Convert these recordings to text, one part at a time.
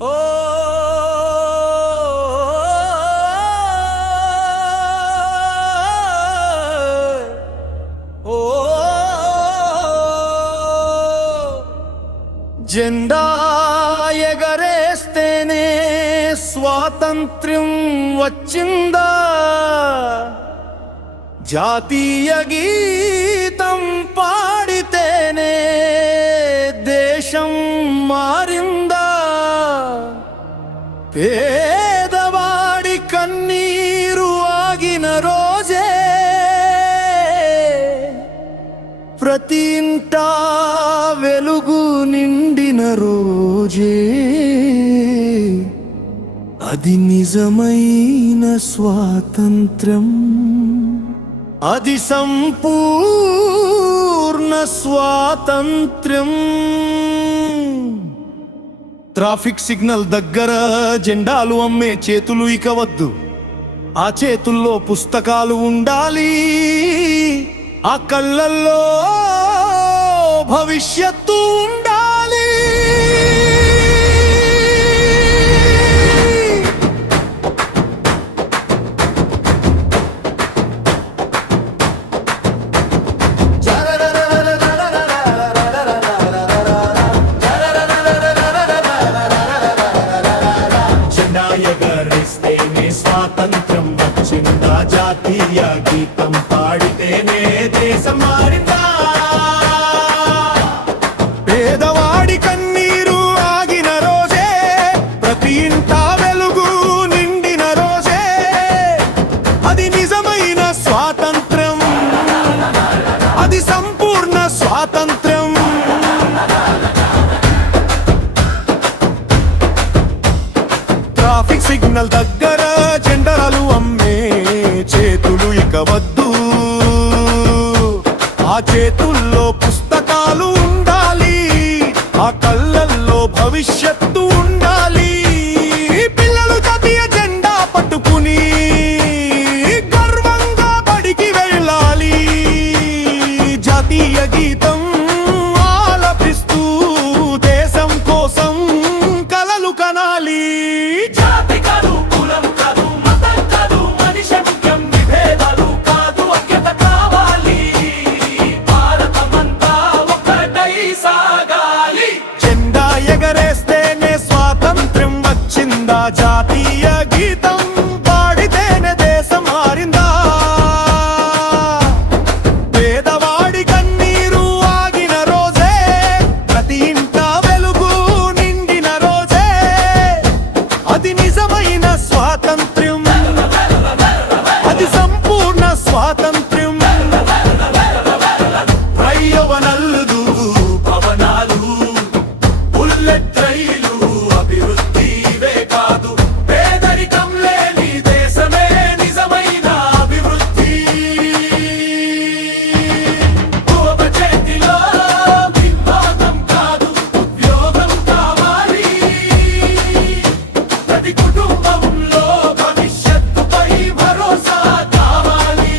ఓ ఓ జెండా ఎగరేస్తేనే స్వాతంత్ర్యం వచ్చిందా, జాతీయ గీతం పాడితేనే దేశం మారిందా, పేదవాడి కన్నీరు ఆగిన రోజే, ప్రతి ఇంటా వెలుగు నిండిన రోజే, అది నిజమైన స్వాతంత్ర్యం, అది సంపూర్ణ స్వాతంత్ర్యం. ట్రాఫిక్ సిగ్నల్ దగ్గర జెండాలు అమ్మే చేతులు ఇక వద్దు, ఆ చేతుల్లో పుస్తకాలు ఉండాలి, ఆ కళ్ళల్లో భవిష్యత్తు ఉండాలి. జెండా ఎగరేస్తేనే స్వాతంత్ర్యం వచ్చిందా, జాతీయ గీతం పాడితేనే దేశం మారిందా, పేదవాడి కన్నీరు ఆగిన రోజే, ప్రతి ఇంటా వెలుగు నిండిన రోజే, అది నిజమైన స్వాతంత్ర్యం, అది సంపూర్ణ స్వాతంత్ర్యం. ట్రాఫిక్ సిగ్నల్ దగ్గర జెండాలు అమ్మే చేతులు ఇక వద్దు, ఆ చేతుల్లో పుస్తకాలు ఉండాలి, ఆ కళ్ళల్లో భవిష్యత్తు ఉండాలి. పిల్లలు జాతీయ జెండా పట్టుకుని గర్వంగా బడికి వెళ్ళాలి, జాతీయ గీతం ఆలపిస్తూ దేశం కోసం కలలు కనాలి. జెండా ఎగరేస్తేనే స్వాతంత్ర్యం వచ్చిందా, జాతీయ గీతం పాడితేనే దేశం మారిందా, పేదవాడి కన్నీరు ఆగిన రోజే, ప్రతి ఇంటా వెలుగు నిండిన రోజే, అది నిజమైన స్వాతంత్ర్యం, అది సంపూర్ణ స్వాతంత్ర్యం. ప్రయవనల్దు పవనాలు, బుల్లెట్ రైలు, అభివృద్ధివే కాదు, పేదరికం లేని దేశమే నిజమైన అభివృద్ధి. భూమ చేతిలో వివాదం కాదు, ఉద్యోగం కావాలి, ప్రతి కుటుంబంలో భవిష్యత్తుపై భరోసా కావాలి.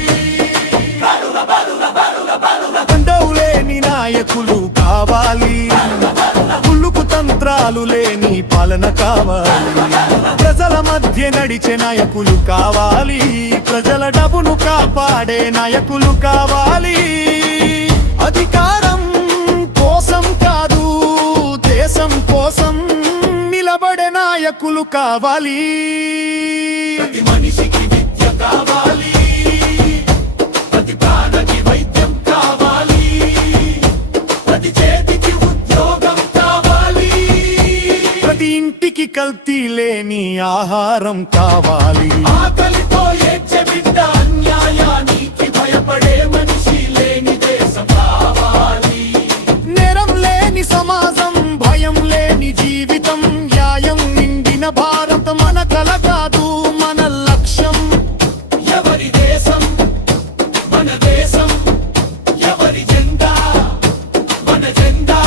బంధవు లేని నాయకులు కావాలి, కుళ్ళుకు తంత్రాలు లేని పాలన కావాలి, ప్రజల మధ్య నడిచే నాయకులు కావాలి, ప్రజల డబ్బును కాపాడే నాయకులు కావాలి. అధికారం కోసం కాదు, దేశం కోసం నిలబడే నాయకులు కావాలి. ప్రతి మనిషికి విద్య కావాలి, ప్రతి ప్రాణకి వైద్యం కావాలి, ప్రతి చేతికి ఉద్యోగం కావాలి, ప్రతి ఇంటికి కల్తీ లేని ఆహారం కావాలి. ఆకలితో ఏడ్చే బిడ్డ, అన్యాయానికి భయపడే మనిషి లేని దేశం కావాలి. నేరం లేని సమాజం, భయం లేని జీవితం, న్యాయం నిండిన భారత మన కల కాదు, మన లక్ష్యం. ఎవరి దేశం మన దేశం, ఎవరి జెండా మన జెండా,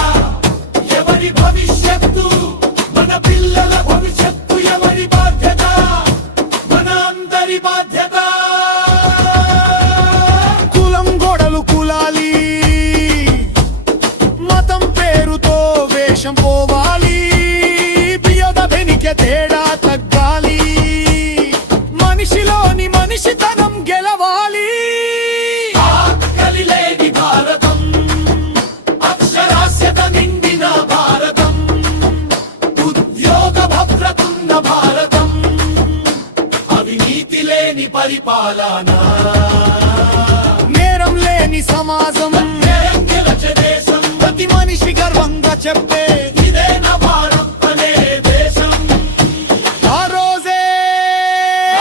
ఎవరి భవిష్యత్తు మన పిల్లల భవిష్యత్తు, ఎవరి బాధ్యత మన అందరి బాధ్యత. కులం గొడవలు కూలాలి, మతం పేరుతో వేషం పోవాలి, బియ్యద భారతం అవినీతి లేని పరిపాలన నేరం లేని సమాజం న్యాయం గెలచే దేశం ప్రతి మనిషి గర్వంగా చెప్పే ఇదే నా భారత్ అనే దేశం ఆ రోజే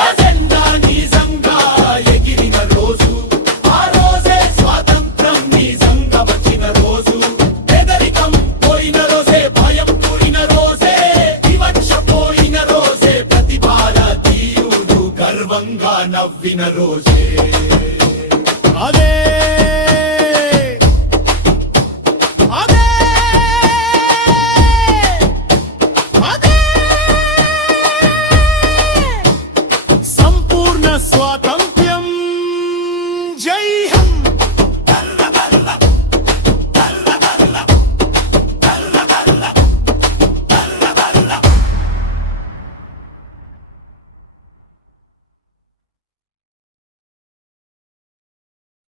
అజెండా నిజంగా ఎగిరిన రోజు ఆ రోజే స్వాతంత్రం నిజంగా వచ్చిన రోజు పేదరికం పోయిన రోజే భయం పోయిన రోజే వివక్ష పోయిన రోజే ప్రతి భారతీయుడు గర్వంగా నవ్విన రోజే అదే